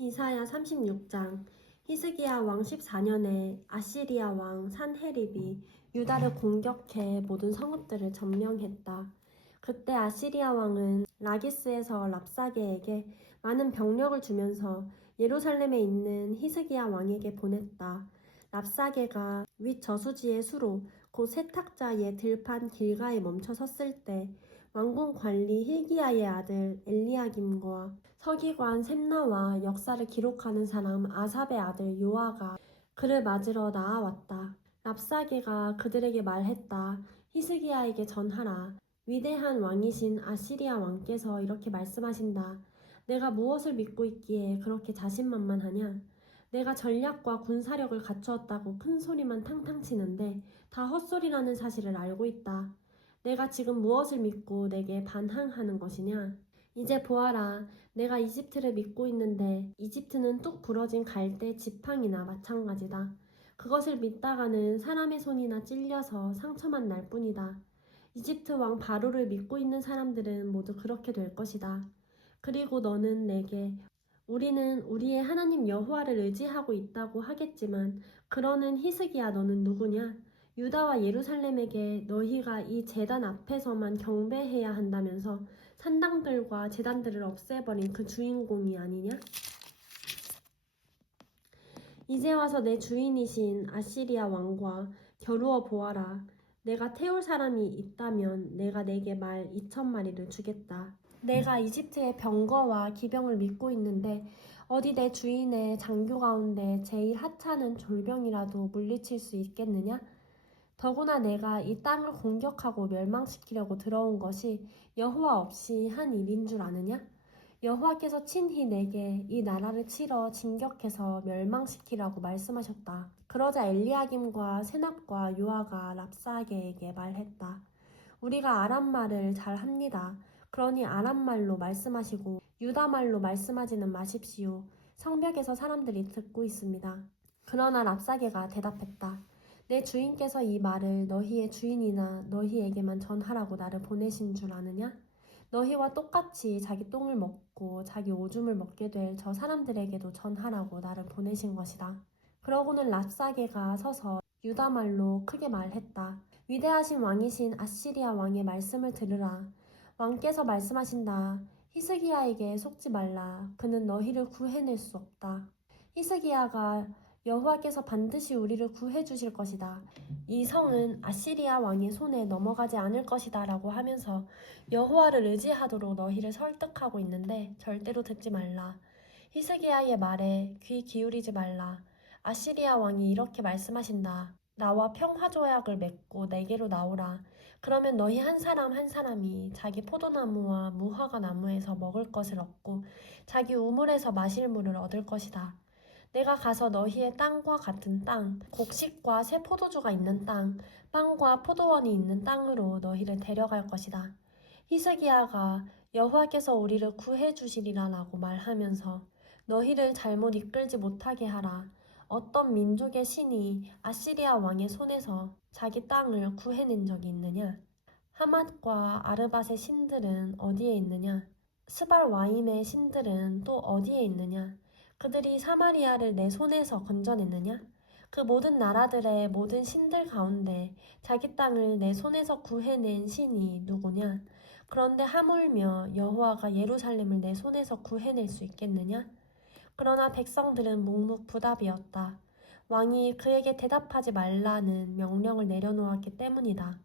이사야 36장. 히스기야 왕 14년에 아시리아 왕 산헤립이 유다를 공격해 모든 성읍들을 점령했다. 그때 아시리아 왕은 라기스에서 랍사게에게 많은 병력을 주면서 예루살렘에 있는 히스기야 왕에게 보냈다. 랍사게가 윗 저수지의 수로 곧 세탁자의 들판 길가에 멈춰 섰을 때 왕궁 관리 hil기야의 아들 엘리야김과 서기관 셈나와 역사를 기록하는 사람 아삽의 아들 요아가 그를 맞으러 나아왔다. 랍사게가 그들에게 말했다. 히스기야에게 전하라. 위대한 왕이신 아시리아 왕께서 이렇게 말씀하신다. 내가 무엇을 믿고 있기에 그렇게 자신만만하냐? 내가 전략과 군사력을 갖추었다고 큰 소리만 탕탕 치는데 다 헛소리라는 사실을 알고 있다. 내가 지금 무엇을 믿고 내게 반항하는 것이냐? 이제 보아라. 내가 이집트를 믿고 있는데 이집트는 뚝 부러진 갈대 지팡이나 마찬가지다. 그것을 믿다가는 사람의 손이나 찔려서 상처만 날 뿐이다. 이집트 왕 바로를 믿고 있는 사람들은 모두 그렇게 될 것이다. 그리고 너는 내게 우리는 우리의 하나님 여호와를 의지하고 있다고 하겠지만 그러는 히스기야 너는 누구냐? 유다와 예루살렘에게 너희가 이 제단 앞에서만 경배해야 한다면서 산당들과 제단들을 없애버린 그 주인공이 아니냐? 이제 와서 내 주인이신 아시리아 왕과 겨루어 보아라. 내가 태울 사람이 있다면 내가 내게 말 2,000마리를 주겠다. 내가 이집트의 병거와 기병을 믿고 있는데 어디 내 주인의 장교 가운데 제일 하찮은 졸병이라도 물리칠 수 있겠느냐? 더구나 내가 이 땅을 공격하고 멸망시키려고 들어온 것이 여호와 없이 한 일인 줄 아느냐? 여호와께서 친히 내게 이 나라를 치러 진격해서 멸망시키라고 말씀하셨다. 그러자 엘리야김과 세납과 요아가 랍사게에게 말했다. 우리가 아람말을 잘 합니다. 그러니 아람말로 말씀하시고 유다말로 말씀하지는 마십시오. 성벽에서 사람들이 듣고 있습니다. 그러나 랍사게가 대답했다. 내 주인께서 이 말을 너희의 주인이나 너희에게만 전하라고 나를 보내신 줄 아느냐? 너희와 똑같이 자기 똥을 먹고 자기 오줌을 먹게 될 저 사람들에게도 전하라고 나를 보내신 것이다. 그러고는 랍사게가 서서 유다말로 크게 말했다. 위대하신 왕이신 아시리아 왕의 말씀을 들으라. 왕께서 말씀하신다. 히스기야에게 속지 말라. 그는 너희를 구해낼 수 없다. 히스기야가 여호와께서 반드시 우리를 구해 주실 것이다. 이 성은 아시리아 왕의 손에 넘어가지 않을 것이다 라고 하면서 여호와를 의지하도록 너희를 설득하고 있는데 절대로 듣지 말라. 히스기야의 말에 귀 기울이지 말라. 아시리아 왕이 이렇게 말씀하신다. 나와 평화조약을 맺고 내게로 나오라. 그러면 너희 한 사람 한 사람이 자기 포도나무와 무화과 나무에서 먹을 것을 얻고 자기 우물에서 마실 물을 얻을 것이다. 내가 가서 너희의 땅과 같은 땅, 곡식과 새 포도주가 있는 땅, 빵과 포도원이 있는 땅으로 너희를 데려갈 것이다. 히스기야가 여호와께서 우리를 구해 주시리라라고 말하면서 너희를 잘못 이끌지 못하게 하라. 어떤 민족의 신이 아시리아 왕의 손에서 자기 땅을 구해낸 적이 있느냐? 하맛과 아르밧의 신들은 어디에 있느냐? 스발와임의 신들은 또 어디에 있느냐? 그들이 사마리아를 내 손에서 건져냈느냐? 그 모든 나라들의 모든 신들 가운데 자기 땅을 내 손에서 구해낸 신이 누구냐? 그런데 하물며 여호와가 예루살렘을 내 손에서 구해낼 수 있겠느냐? 그러나 백성들은 묵묵부답이었다. 왕이 그에게 대답하지 말라는 명령을 내려놓았기 때문이다.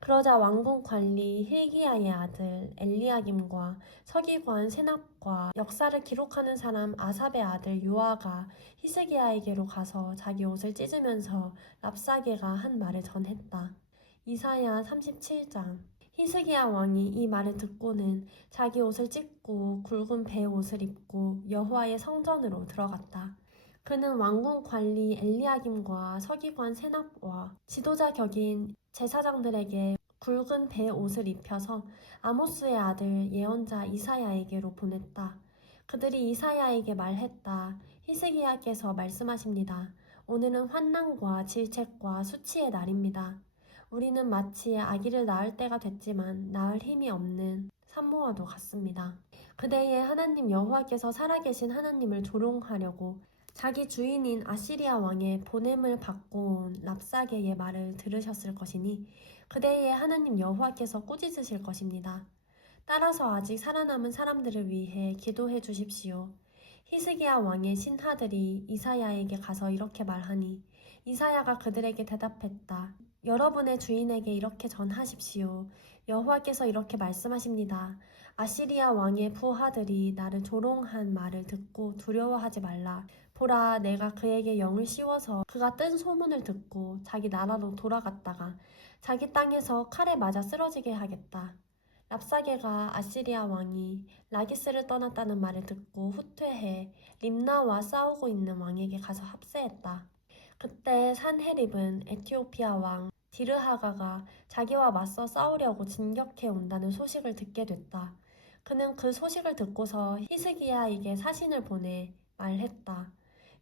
그러자 왕궁 관리 hil기야의 아들 엘리야김과 서기관 세납과 역사를 기록하는 사람 아삽의 아들 요아가 히스기야에게로 가서 자기 옷을 찢으면서 랍사게가 한 말을 전했다. 이사야 37장. 히스기야 왕이 이 말을 듣고는 자기 옷을 찢고 굵은 배 옷을 입고 여호와의 성전으로 들어갔다. 그는 왕궁 관리 엘리야김과 서기관 세납과 지도자 격인 제사장들에게 굵은 배 옷을 입혀서 아모스의 아들 예언자 이사야에게로 보냈다. 그들이 이사야에게 말했다. 히스기야께서 말씀하십니다. 오늘은 환난과 질책과 수치의 날입니다. 우리는 마치 아기를 낳을 때가 됐지만 낳을 힘이 없는 산모와도 같습니다. 그대의 하나님 여호와께서 살아계신 하나님을 조롱하려고 자기 주인인 아시리아 왕의 보냄을 받고 온 랍사게의 말을 들으셨을 것이니 그대의 하나님 여호와께서 꾸짖으실 것입니다. 따라서 아직 살아남은 사람들을 위해 기도해 주십시오. 히스기야 왕의 신하들이 이사야에게 가서 이렇게 말하니 이사야가 그들에게 대답했다. 여러분의 주인에게 이렇게 전하십시오. 여호와께서 이렇게 말씀하십니다. 아시리아 왕의 부하들이 나를 조롱한 말을 듣고 두려워하지 말라. 보라, 내가 그에게 영을 씌워서 그가 뜬 소문을 듣고 자기 나라로 돌아갔다가 자기 땅에서 칼에 맞아 쓰러지게 하겠다. 랍사게가 아시리아 왕이 라기스를 떠났다는 말을 듣고 후퇴해 림나와 싸우고 있는 왕에게 가서 합세했다. 그때 산헤립은 에티오피아 왕 디르하가가 자기와 맞서 싸우려고 진격해 온다는 소식을 듣게 됐다. 그는 그 소식을 듣고서 히스기야에게 사신을 보내 말했다.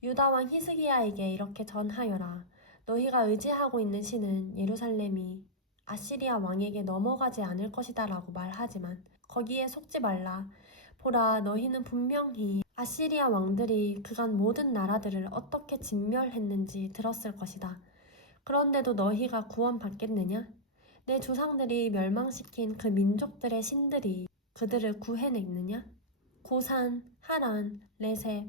유다 왕 히스기야에게 이렇게 전하여라. 너희가 의지하고 있는 신은 예루살렘이 아시리아 왕에게 넘어가지 않을 것이다 라고 말하지만 거기에 속지 말라. 보라, 너희는 분명히 아시리아 왕들이 그간 모든 나라들을 어떻게 진멸했는지 들었을 것이다. 그런데도 너희가 구원받겠느냐? 내 조상들이 멸망시킨 그 민족들의 신들이 그들을 구해냈느냐? 고산, 하란, 레셉,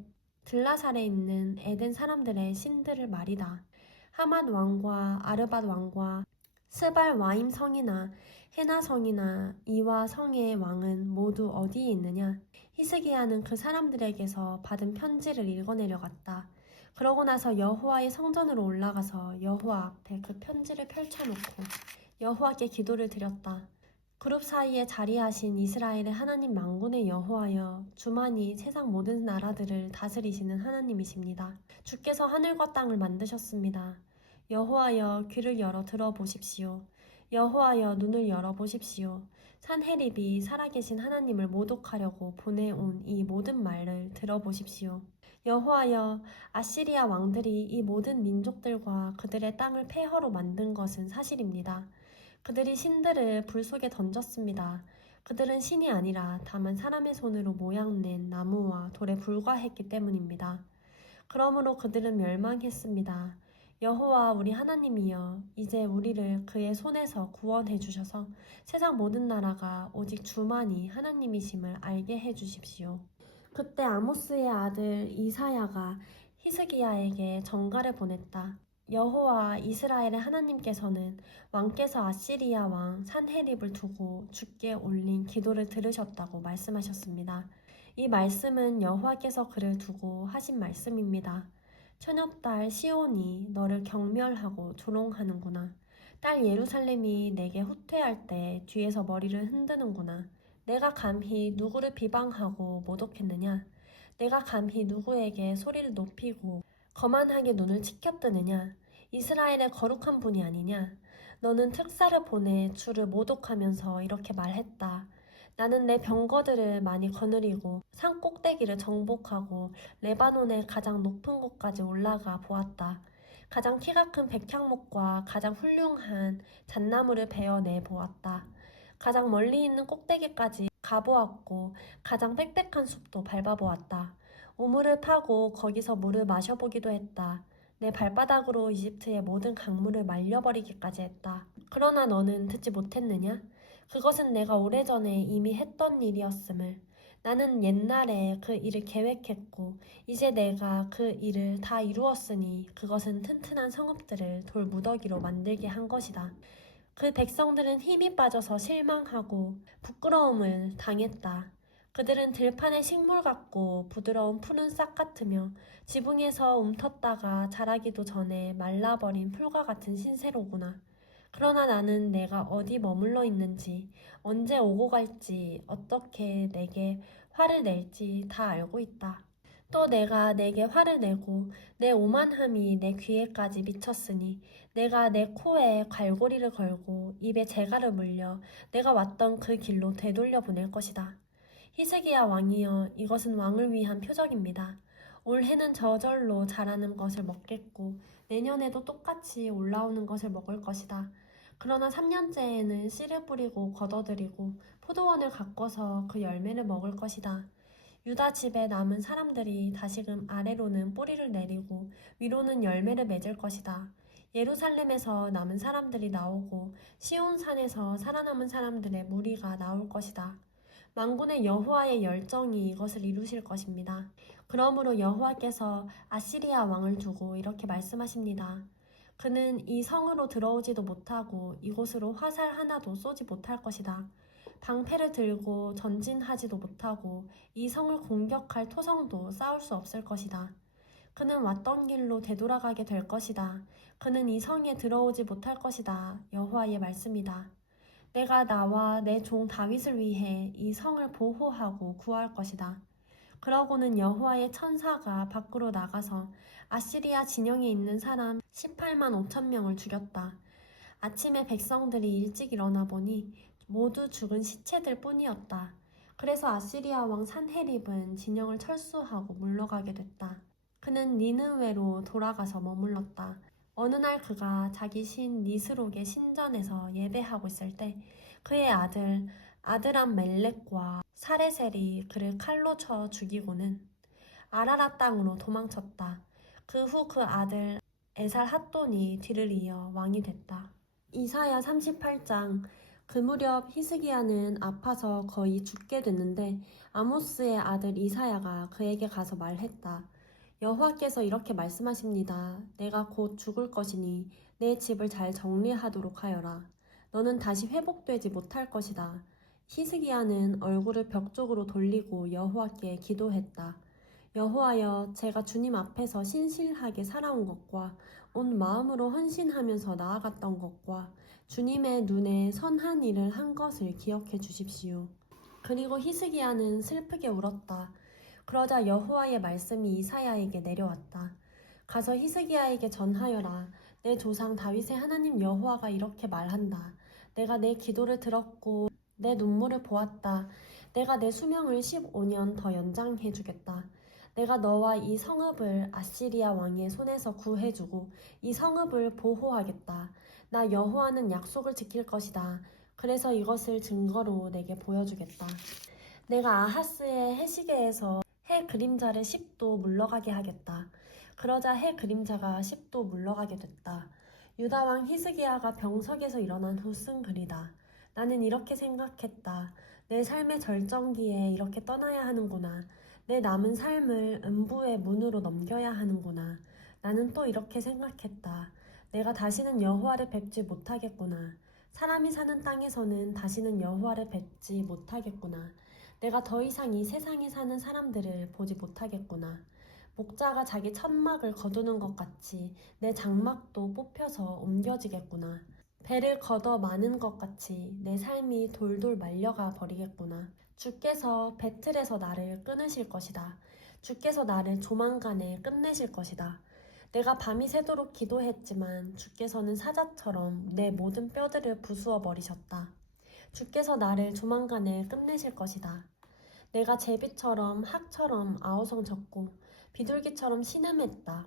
들라살에 있는 에덴 사람들의 신들을 말이다. 하만 왕과 아르밧 왕과 스발 와임 성이나 헤나 성이나 이와 성의 왕은 모두 어디에 있느냐? 히스기야는 그 사람들에게서 받은 편지를 읽어내려갔다. 그러고 나서 여호와의 성전으로 올라가서 여호와 앞에 그 편지를 펼쳐놓고 여호와께 기도를 드렸다. 그룹 사이에 자리하신 이스라엘의 하나님 만군의 여호와여, 주만이 세상 모든 나라들을 다스리시는 하나님이십니다. 주께서 하늘과 땅을 만드셨습니다. 여호와여, 귀를 열어 들어보십시오. 여호와여, 눈을 열어보십시오. 산헤립이 살아계신 하나님을 모독하려고 보내온 이 모든 말을 들어보십시오. 여호와여, 아시리아 왕들이 이 모든 민족들과 그들의 땅을 폐허로 만든 것은 사실입니다. 그들이 신들을 불 속에 던졌습니다. 그들은 신이 아니라 다만 사람의 손으로 모양낸 나무와 돌에 불과했기 때문입니다. 그러므로 그들은 멸망했습니다. 여호와 우리 하나님이여, 이제 우리를 그의 손에서 구원해 주셔서 세상 모든 나라가 오직 주만이 하나님이심을 알게 해 주십시오. 그때 아모스의 아들 이사야가 히스기야에게 전가를 보냈다. 여호와 이스라엘의 하나님께서는 왕께서 아시리아 왕 산헤립을 두고 주께 올린 기도를 들으셨다고 말씀하셨습니다. 이 말씀은 여호와께서 그를 두고 하신 말씀입니다. 처녀딸 시온이 너를 경멸하고 조롱하는구나. 딸 예루살렘이 내게 후퇴할 때 뒤에서 머리를 흔드는구나. 내가 감히 누구를 비방하고 모독했느냐? 내가 감히 누구에게 소리를 높이고 거만하게 눈을 치켜뜨느냐? 이스라엘의 거룩한 분이 아니냐? 너는 특사를 보내 주를 모독하면서 이렇게 말했다. 나는 내 병거들을 많이 거느리고 산 꼭대기를 정복하고 레바논의 가장 높은 곳까지 올라가 보았다. 가장 키가 큰 백향목과 가장 훌륭한 잣나무를 베어내 보았다. 가장 멀리 있는 꼭대기까지 가보았고 가장 빽빽한 숲도 밟아보았다. 우물을 파고 거기서 물을 마셔보기도 했다. 내 발바닥으로 이집트의 모든 강물을 말려버리기까지 했다. 그러나 너는 듣지 못했느냐? 그것은 내가 오래전에 이미 했던 일이었음을. 나는 옛날에 그 일을 계획했고 이제 내가 그 일을 다 이루었으니 그것은 튼튼한 성읍들을 돌무더기로 만들게 한 것이다. 그 백성들은 힘이 빠져서 실망하고 부끄러움을 당했다. 그들은 들판의 식물 같고 부드러운 푸른 싹 같으며 지붕에서 움텄다가 자라기도 전에 말라버린 풀과 같은 신세로구나. 그러나 나는 내가 어디 머물러 있는지, 언제 오고 갈지, 어떻게 내게 화를 낼지 다 알고 있다. 또 내가 내게 화를 내고 내 오만함이 내 귀에까지 미쳤으니 내가 내 코에 갈고리를 걸고 입에 재갈을 물려 내가 왔던 그 길로 되돌려 보낼 것이다. 히스기야 왕이여, 이것은 왕을 위한 표적입니다. 올해는 저절로 자라는 것을 먹겠고 내년에도 똑같이 올라오는 것을 먹을 것이다. 그러나 3년째에는 씨를 뿌리고 걷어들이고 포도원을 가꿔서 그 열매를 먹을 것이다. 유다 집에 남은 사람들이 다시금 아래로는 뿌리를 내리고 위로는 열매를 맺을 것이다. 예루살렘에서 남은 사람들이 나오고 시온산에서 살아남은 사람들의 무리가 나올 것이다. 만군의 여호와의 열정이 이것을 이루실 것입니다. 그러므로 여호와께서 아시리아 왕을 두고 이렇게 말씀하십니다. 그는 이 성으로 들어오지도 못하고 이곳으로 화살 하나도 쏘지 못할 것이다. 방패를 들고 전진하지도 못하고 이 성을 공격할 토성도 쌓을 수 없을 것이다. 그는 왔던 길로 되돌아가게 될 것이다. 그는 이 성에 들어오지 못할 것이다. 여호와의 말씀이다. 내가 나와 내 종 다윗을 위해 이 성을 보호하고 구할 것이다. 그러고는 여호와의 천사가 밖으로 나가서 아시리아 진영에 있는 사람 18만 5천 명을 죽였다. 아침에 백성들이 일찍 일어나 보니 모두 죽은 시체들 뿐이었다. 그래서 아시리아 왕 산헤립은 진영을 철수하고 물러가게 됐다. 그는 니느웨로 돌아가서 머물렀다. 어느 날 그가 자기 신 니스록의 신전에서 예배하고 있을 때 그의 아들 아드람 멜렉과 사레셀이 그를 칼로 쳐 죽이고는 아라라 땅으로 도망쳤다. 그 후 그 아들 에살 핫돈이 뒤를 이어 왕이 됐다. 이사야 38장. 그 무렵 히스기야는 아파서 거의 죽게 됐는데 아모스의 아들 이사야가 그에게 가서 말했다. 여호와께서 이렇게 말씀하십니다. 내가 곧 죽을 것이니 내 집을 잘 정리하도록 하여라. 너는 다시 회복되지 못할 것이다. 히스기야는 얼굴을 벽 쪽으로 돌리고 여호와께 기도했다. 여호와여, 제가 주님 앞에서 신실하게 살아온 것과 온 마음으로 헌신하면서 나아갔던 것과 주님의 눈에 선한 일을 한 것을 기억해 주십시오. 그리고 히스기야는 슬프게 울었다. 그러자 여호와의 말씀이 이사야에게 내려왔다. 가서 히스기야에게 전하여라. 내 조상 다윗의 하나님 여호와가 이렇게 말한다. 내가 내 기도를 들었고 내 눈물을 보았다. 내가 내 수명을 15년 더 연장해 주겠다. 내가 너와 이 성읍을 아시리아 왕의 손에서 구해주고 이 성읍을 보호하겠다. 나 여호와는 약속을 지킬 것이다. 그래서 이것을 증거로 내게 보여주겠다. 내가 아하스의 해시계에서 해 그림자를 10도 물러가게 하겠다. 그러자 해 그림자가 10도 물러가게 됐다. 유다 왕 히스기야가 병석에서 일어난 후 쓴 글이다. 나는 이렇게 생각했다. 내 삶의 절정기에 이렇게 떠나야 하는구나. 내 남은 삶을 음부의 문으로 넘겨야 하는구나. 나는 또 이렇게 생각했다. 내가 다시는 여호와를 뵙지 못하겠구나. 사람이 사는 땅에서는 다시는 여호와를 뵙지 못하겠구나. 내가 더 이상 이 세상에 사는 사람들을 보지 못하겠구나. 목자가 자기 천막을 거두는 것 같이 내 장막도 뽑혀서 옮겨지겠구나. 배를 걷어 마는 것 같이 내 삶이 돌돌 말려가 버리겠구나. 주께서 배틀에서 나를 끊으실 것이다. 주께서 나를 조만간에 끝내실 것이다. 내가 밤이 새도록 기도했지만 주께서는 사자처럼 내 모든 뼈들을 부수어 버리셨다. 주께서 나를 조만간에 끝내실 것이다. 내가 제비처럼 학처럼 아우성쳤고 비둘기처럼 신음했다.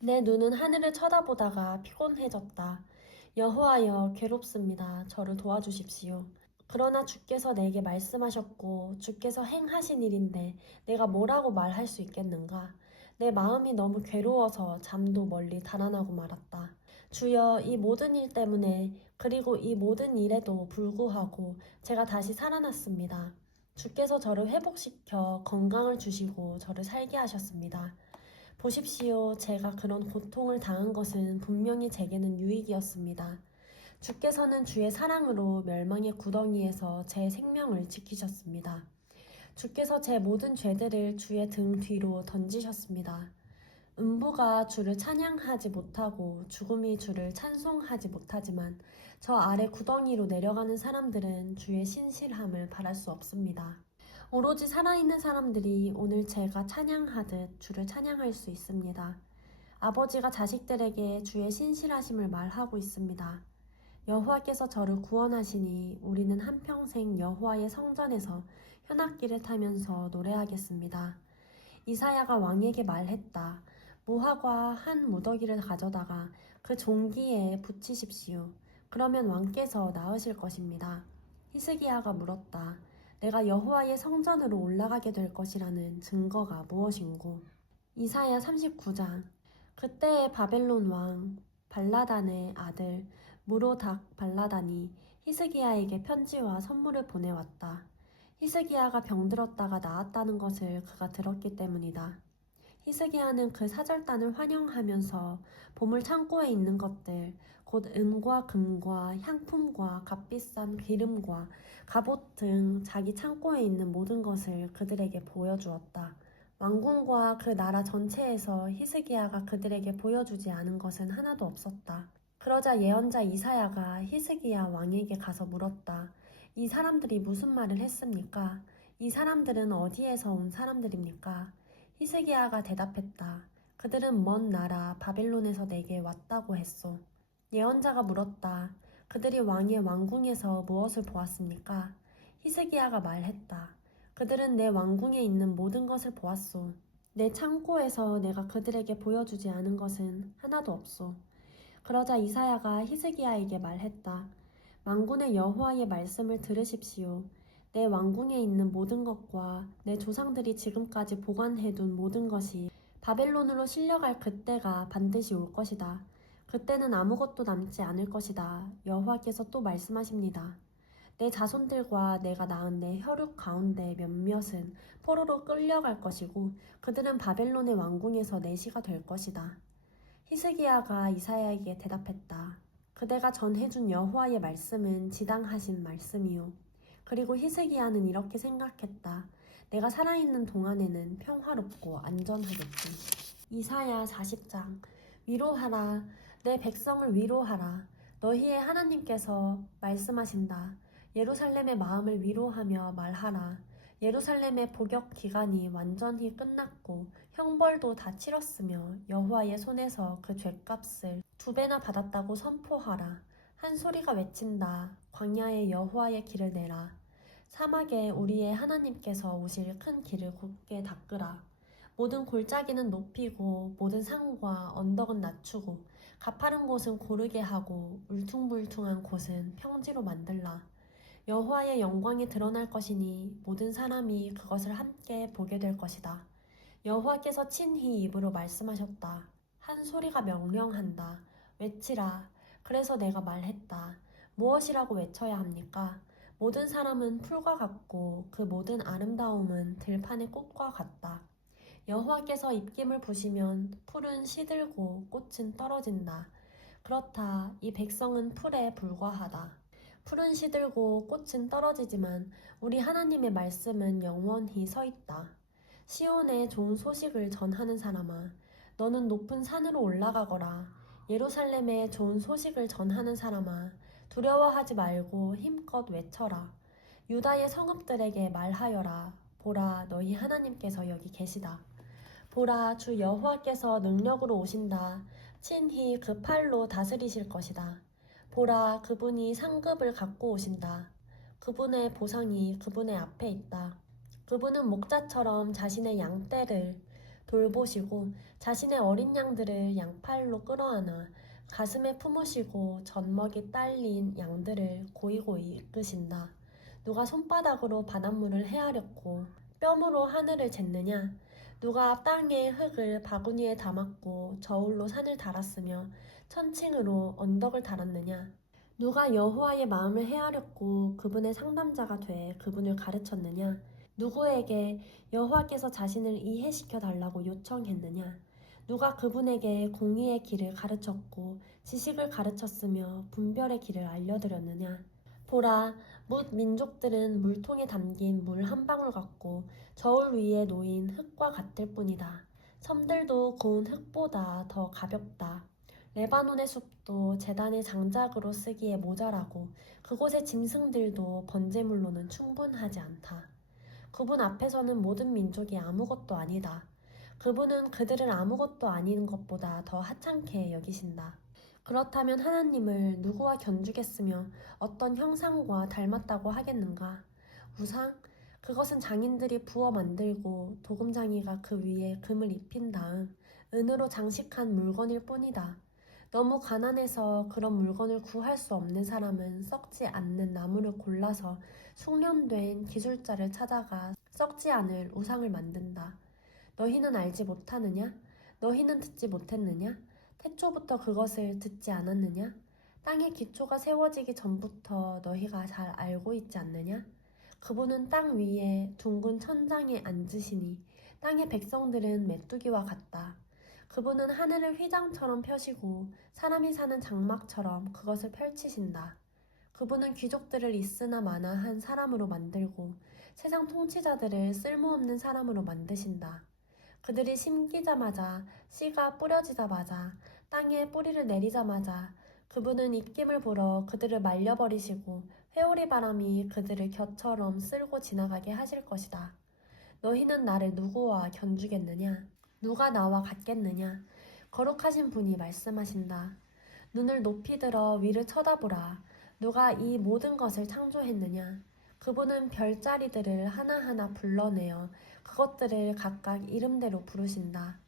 내 눈은 하늘을 쳐다보다가 피곤해졌다. 여호와여, 괴롭습니다. 저를 도와주십시오. 그러나 주께서 내게 말씀하셨고 주께서 행하신 일인데 내가 뭐라고 말할 수 있겠는가? 내 마음이 너무 괴로워서 잠도 멀리 달아나고 말았다. 주여, 이 모든 일 때문에 그리고 이 모든 일에도 불구하고 제가 다시 살아났습니다. 주께서 저를 회복시켜 건강을 주시고 저를 살게 하셨습니다. 보십시오. 제가 그런 고통을 당한 것은 분명히 제게는 유익이었습니다. 주께서는 주의 사랑으로 멸망의 구덩이에서 제 생명을 지키셨습니다. 주께서 제 모든 죄들을 주의 등 뒤로 던지셨습니다. 음부가 주를 찬양하지 못하고 죽음이 주를 찬송하지 못하지만 저 아래 구덩이로 내려가는 사람들은 주의 신실함을 바랄 수 없습니다. 오로지 살아있는 사람들이 오늘 제가 찬양하듯 주를 찬양할 수 있습니다. 아버지가 자식들에게 주의 신실하심을 말하고 있습니다. 여호와께서 저를 구원하시니 우리는 한평생 여호와의 성전에서 현악기를 타면서 노래하겠습니다. 이사야가 왕에게 말했다. 무화과 한 무더기를 가져다가 그 종기에 붙이십시오. 그러면 왕께서 나으실 것입니다. 히스기야가 물었다. 내가 여호와의 성전으로 올라가게 될 것이라는 증거가 무엇인고? 이사야 39장. 그때의 바벨론 왕 발라단의 아들 무로닥 발라단이 히스기야에게 편지와 선물을 보내왔다. 히스기야가 병들었다가 나았다는 것을 그가 들었기 때문이다. 히스기야는 그 사절단을 환영하면서 보물 창고에 있는 것들, 곧 은과 금과 향품과 값비싼 기름과 갑옷 등 자기 창고에 있는 모든 것을 그들에게 보여주었다. 왕궁과 그 나라 전체에서 히스기야가 그들에게 보여주지 않은 것은 하나도 없었다. 그러자 예언자 이사야가 히스기야 왕에게 가서 물었다. 이 사람들이 무슨 말을 했습니까? 이 사람들은 어디에서 온 사람들입니까? 히스기야가 대답했다. 그들은 먼 나라 바벨론에서 내게 왔다고 했소. 예언자가 물었다. 그들이 왕의 왕궁에서 무엇을 보았습니까? 히스기야가 말했다. 그들은 내 왕궁에 있는 모든 것을 보았소. 내 창고에서 내가 그들에게 보여주지 않은 것은 하나도 없소. 그러자 이사야가 히스기야에게 말했다. 만군의 여호와의 말씀을 들으십시오. 내 왕궁에 있는 모든 것과 내 조상들이 지금까지 보관해둔 모든 것이 바벨론으로 실려갈 그때가 반드시 올 것이다. 그때는 아무것도 남지 않을 것이다. 여호와께서 또 말씀하십니다. 내 자손들과 내가 낳은 내 혈육 가운데 몇몇은 포로로 끌려갈 것이고 그들은 바벨론의 왕궁에서 내시가 될 것이다. 히스기야가 이사야에게 대답했다. 그대가 전해준 여호와의 말씀은 지당하신 말씀이요. 그리고 히스기야는 이렇게 생각했다. 내가 살아있는 동안에는 평화롭고 안전하겠지. 이사야 40장. 위로하라. 내 백성을 위로하라. 너희의 하나님께서 말씀하신다. 예루살렘의 마음을 위로하며 말하라. 예루살렘의 복역 기간이 완전히 끝났고 형벌도 다 치렀으며 여호와의 손에서 그 죗값을 2배나 받았다고 선포하라. 한 소리가 외친다. 광야에 여호와의 길을 내라. 사막에 우리의 하나님께서 오실 큰 길을 곧게 닦으라. 모든 골짜기는 높이고 모든 산과 언덕은 낮추고 가파른 곳은 고르게 하고 울퉁불퉁한 곳은 평지로 만들라. 여호와의 영광이 드러날 것이니 모든 사람이 그것을 함께 보게 될 것이다. 여호와께서 친히 입으로 말씀하셨다. 한 소리가 명령한다. 외치라. 그래서 내가 말했다. 무엇이라고 외쳐야 합니까? 모든 사람은 풀과 같고 그 모든 아름다움은 들판의 꽃과 같다. 여호와께서 입김을 부시면 풀은 시들고 꽃은 떨어진다. 그렇다. 이 백성은 풀에 불과하다. 풀은 시들고 꽃은 떨어지지만 우리 하나님의 말씀은 영원히 서 있다. 시온에 좋은 소식을 전하는 사람아, 너는 높은 산으로 올라가거라. 예루살렘에 좋은 소식을 전하는 사람아, 두려워하지 말고 힘껏 외쳐라. 유다의 성읍들에게 말하여라. 보라, 너희 하나님께서 여기 계시다. 보라, 주 여호와께서 능력으로 오신다. 친히 그 팔로 다스리실 것이다. 보라, 그분이 상급을 갖고 오신다. 그분의 보상이 그분의 앞에 있다. 그분은 목자처럼 자신의 양떼를 돌보시고 자신의 어린 양들을 양팔로 끌어안아 가슴에 품으시고 젖먹이 딸린 양들을 고이고이 이끄신다. 누가 손바닥으로 바닷물을 헤아렸고 뼘으로 하늘을 쟀느냐? 누가 땅의 흙을 바구니에 담았고 저울로 산을 달았으며 천칭으로 언덕을 달았느냐? 누가 여호와의 마음을 헤아렸고 그분의 상담자가 돼 그분을 가르쳤느냐? 누구에게 여호와께서 자신을 이해시켜 달라고 요청했느냐? 누가 그분에게 공의의 길을 가르쳤고 지식을 가르쳤으며 분별의 길을 알려드렸느냐? 보라, 뭇 민족들은 물통에 담긴 물 한 방울 같고 저울 위에 놓인 흙과 같을 뿐이다. 섬들도 고운 흙보다 더 가볍다. 레바논의 숲도 제단의 장작으로 쓰기에 모자라고 그곳의 짐승들도 번제물로는 충분하지 않다. 그분 앞에서는 모든 민족이 아무것도 아니다. 그분은 그들을 아무것도 아닌 것보다 더 하찮게 여기신다. 그렇다면 하나님을 누구와 견주겠으며 어떤 형상과 닮았다고 하겠는가? 우상? 그것은 장인들이 부어 만들고 도금장이가 그 위에 금을 입힌 다음 은으로 장식한 물건일 뿐이다. 너무 가난해서 그런 물건을 구할 수 없는 사람은 썩지 않는 나무를 골라서 숙련된 기술자를 찾아가 썩지 않을 우상을 만든다. 너희는 알지 못하느냐? 너희는 듣지 못했느냐? 태초부터 그것을 듣지 않았느냐? 땅의 기초가 세워지기 전부터 너희가 잘 알고 있지 않느냐? 그분은 땅 위에 둥근 천장에 앉으시니 땅의 백성들은 메뚜기와 같다. 그분은 하늘을 휘장처럼 펴시고 사람이 사는 장막처럼 그것을 펼치신다. 그분은 귀족들을 있으나 마나한 사람으로 만들고 세상 통치자들을 쓸모없는 사람으로 만드신다. 그들이 심기자마자 씨가 뿌려지자마자 땅에 뿌리를 내리자마자 그분은 입김을 불어 그들을 말려버리시고 회오리 바람이 그들을 겨처럼 쓸고 지나가게 하실 것이다. 너희는 나를 누구와 견주겠느냐? 누가 나와 같겠느냐? 거룩하신 분이 말씀하신다. 눈을 높이 들어 위를 쳐다보라. 누가 이 모든 것을 창조했느냐? 그분은 별자리들을 하나하나 불러내어 그것들을 각각 이름대로 부르신다.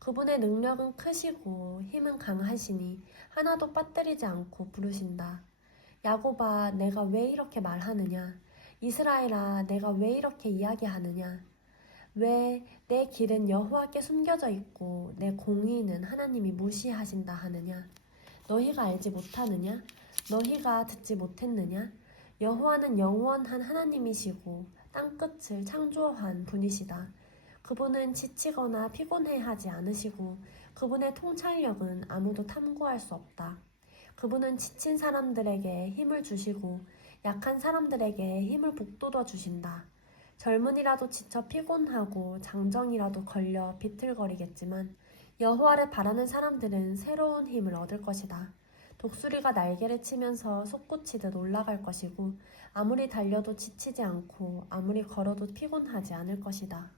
그분의 능력은 크시고 힘은 강하시니 하나도 빠뜨리지 않고 부르신다. 야곱아, 내가 왜 이렇게 말하느냐? 이스라엘아, 내가 왜 이렇게 이야기하느냐? 왜 내 길은 여호와께 숨겨져 있고 내 공의는 하나님이 무시하신다 하느냐? 너희가 알지 못하느냐? 너희가 듣지 못했느냐? 여호와는 영원한 하나님이시고 땅끝을 창조한 분이시다. 그분은 지치거나 피곤해하지 않으시고 그분의 통찰력은 아무도 탐구할 수 없다. 그분은 지친 사람들에게 힘을 주시고 약한 사람들에게 힘을 북돋워 주신다. 젊은이라도 지쳐 피곤하고 장정이라도 걸려 비틀거리겠지만 여호와를 바라는 사람들은 새로운 힘을 얻을 것이다. 독수리가 날개를 치면서 솟구치듯 올라갈 것이고 아무리 달려도 지치지 않고 아무리 걸어도 피곤하지 않을 것이다.